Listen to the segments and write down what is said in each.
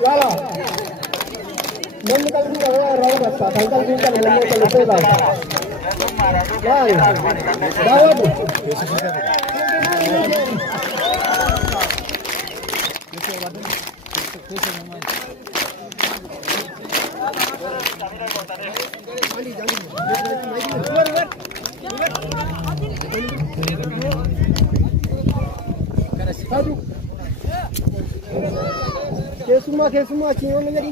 Lala. Non mi calmi da roba sta, calmi da non mi calmi da. Dai. Dai. Kesuma cium negeri.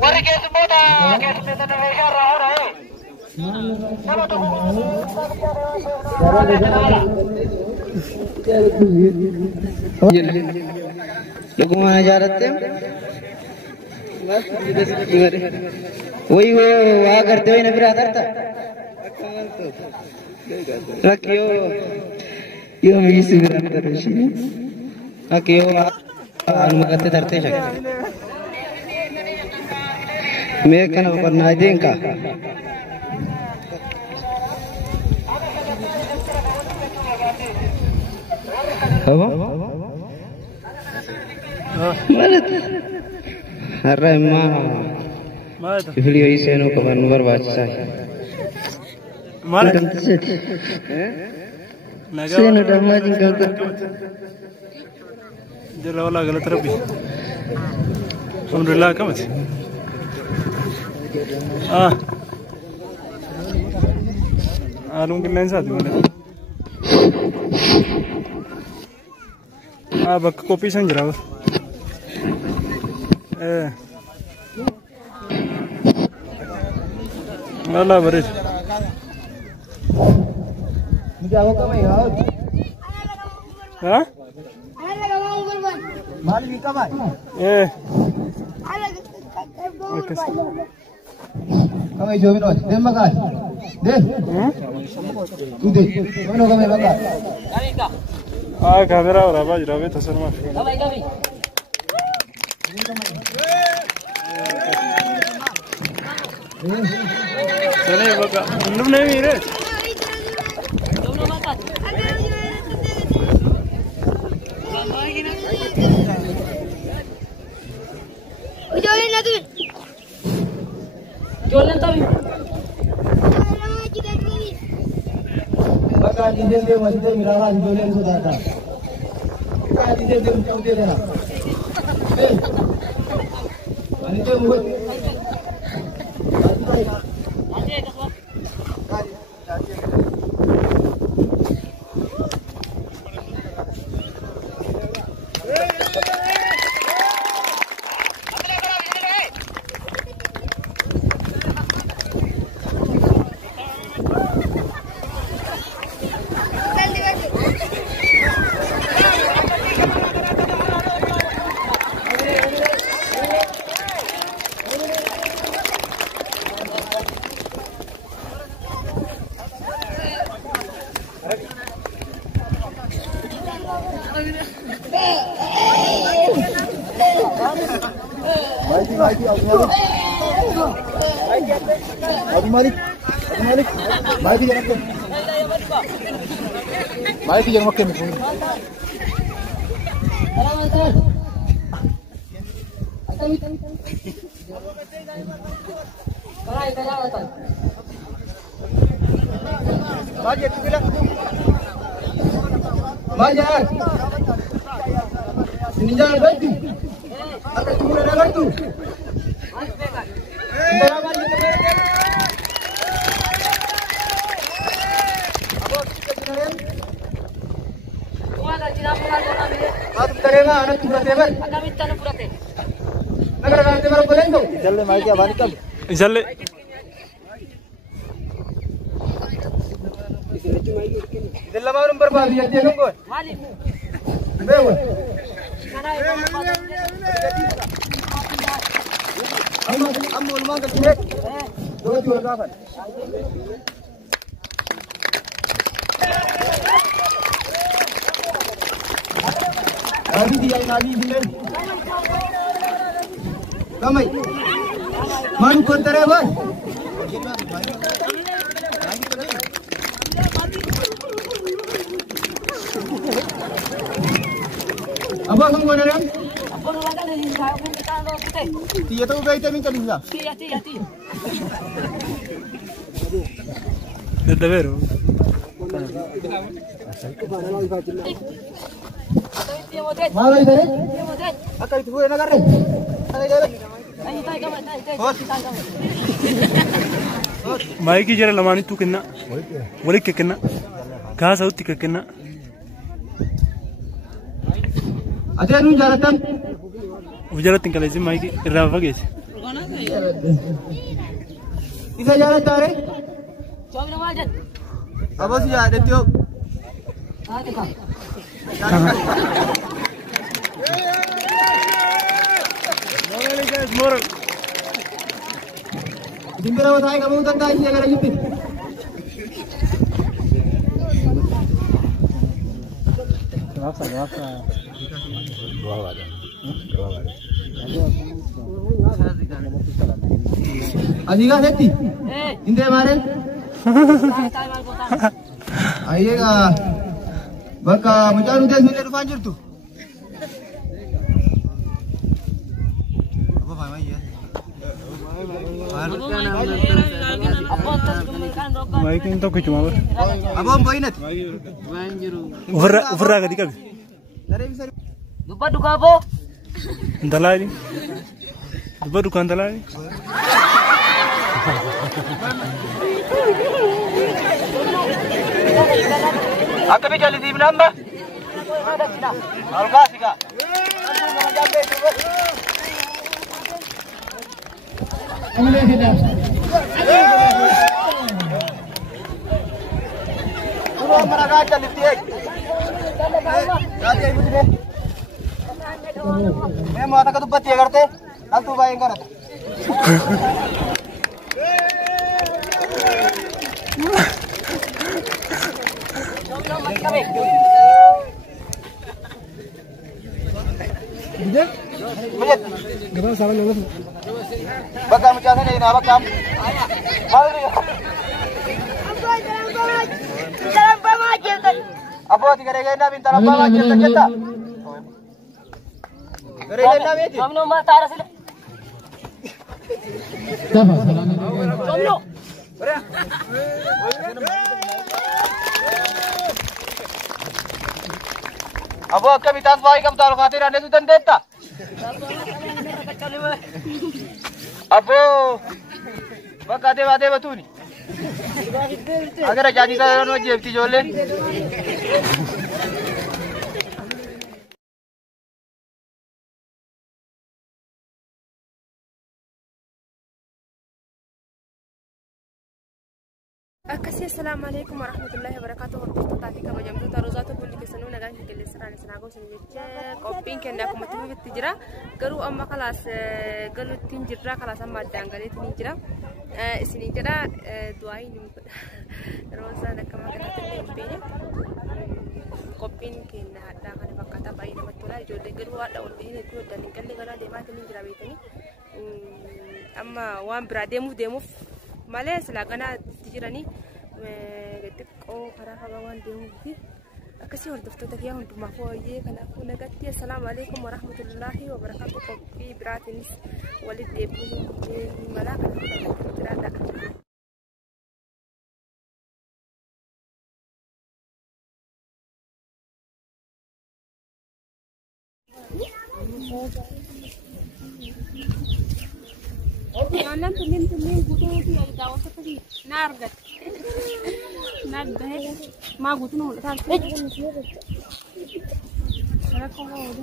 Mari kesuma dah, kesuma dah Indonesia rah. लोग वहाँ जा रहे थे वही वो वहाँ करते हुए ना फिर आता था रखियो यो मेरी सुगंध करोशी रखियो अनुमति धरते हैं मैं कहना ऊपर ना देंगा अब अरे माँ इसलिए इसे नो कबर नुबर बादशाह मारे से नो डमा जिंका जला वाला गलत रबी alhamdulillah kamat mungkin lain satu mana bak kopi sang jeraw malah beres jago kamai ha mal ni kamai kamai jobi no dem makan deh tu deh mana kamai makan kami ka kamera ora baj rabe tasar ma kamai kami चले बका तुम नहीं मेरे तुम लोग बका जोलन ना तू जोलन तभी बका दीजिए दे मस्जिद मिलावा जोलन से दाता क्या दीजिए दे चौथे देना अरे तो मुझे Mari jangan makan ni. Majar. Sini jangan berhenti. Apa tu nak dengar tu? करेगा अनंत पूरा टेबल आगामी तन पूरा टे नगर गांव टेबल बोलें तो जल्दी मार के आवाज कब जल्दी दिल्ला मारून बर्बाद ये देखो को माली बेव हम बोलवा के तू दो जोर का fun Nabi dia Nabi bilang, kamai, malu kontara bos. Apa kamu mana ram? Apa lu ada di sana? Aku kita lo kita. Tiya tu gay tamin kali sa. Tiya. Del davvero? Malay dere? Akai tu na kare. Akai dere. Maiki jara lamani tu kenna. Walik ke kenna. Kah sauti ke kenna. Ate nu jaratan. Ujara tinggal aja maiki irava guys. Isa jaratan re? Coba nama aja. Apa sih ada tu? Ada kah? Morale guys, moral. Dimbera watay kamu tanda ini agar yuti. Kenapa? Adiga seti. Inde mare. Aiyega. Baka mujaru des mile du fanjir tu. Apa bhai ya? Maiki itu kucing apa? Apa om boy net? Ufra kadi kabi. Lupa duka apa? Dalai. Dupa dukan dalai. Aku bicara di mana? Alga sika. Tuh mereka jadi tiek. Jadi ibu ini. Memang ada ketupat tiek kerte. Antu bayang kerate. Bujit. Gimana salah lulus? Bakal mencari ni nak bakal. Malu dia. Dalam bawah aja. Apa tiga regenda minta apa macam kita. Regenda meti. Kamu nombor taras ini. Kamu. Apa kami tas baik kamu tahu khatir anda sudah deta. Apa? Bakal ada betul ni. Agar jadi saya orang wajib tijoleh. Assalamualaikum warahmatullahi wabarakatuh. Hordoftoota fi kabajamtoota rozaatu kulli keessanuu nagaan qilleensarraan isin haa ga'u jecha qophiin keenya akkuma itti jira. Garuu amma kalaas galuutti hin jirra. Kalaas amma addaan galeetti hin jira. Isinii jedha du'aayi ni godha. Yeroo isaan akka magaalatti illee hin beekne. Qophiin keenya hadhaa kana fakkaata baay'ee namatti tola. Ijoollee garuu haadha ol dhiheen hedduu addaan hin galle galaa deemaatiin hin jira beekanii. Amma waan biraa deemuuf malee silaa ganaa itti jiranii xiqqoo karaa qabaa waan deemuufi akkasii hordoftoota kiyyaa hundumaaf wayyee kanaafuu nagatti assalaamu alaikum warahmatullahi wabarakatuh. Qophii biraatiinis walitti deebiin malaa kana nagatti jiraadha. Jangan tumin butuh tu yang jauh sekali. Nargat, nargat. Mak butuh nol. Salah kau ada.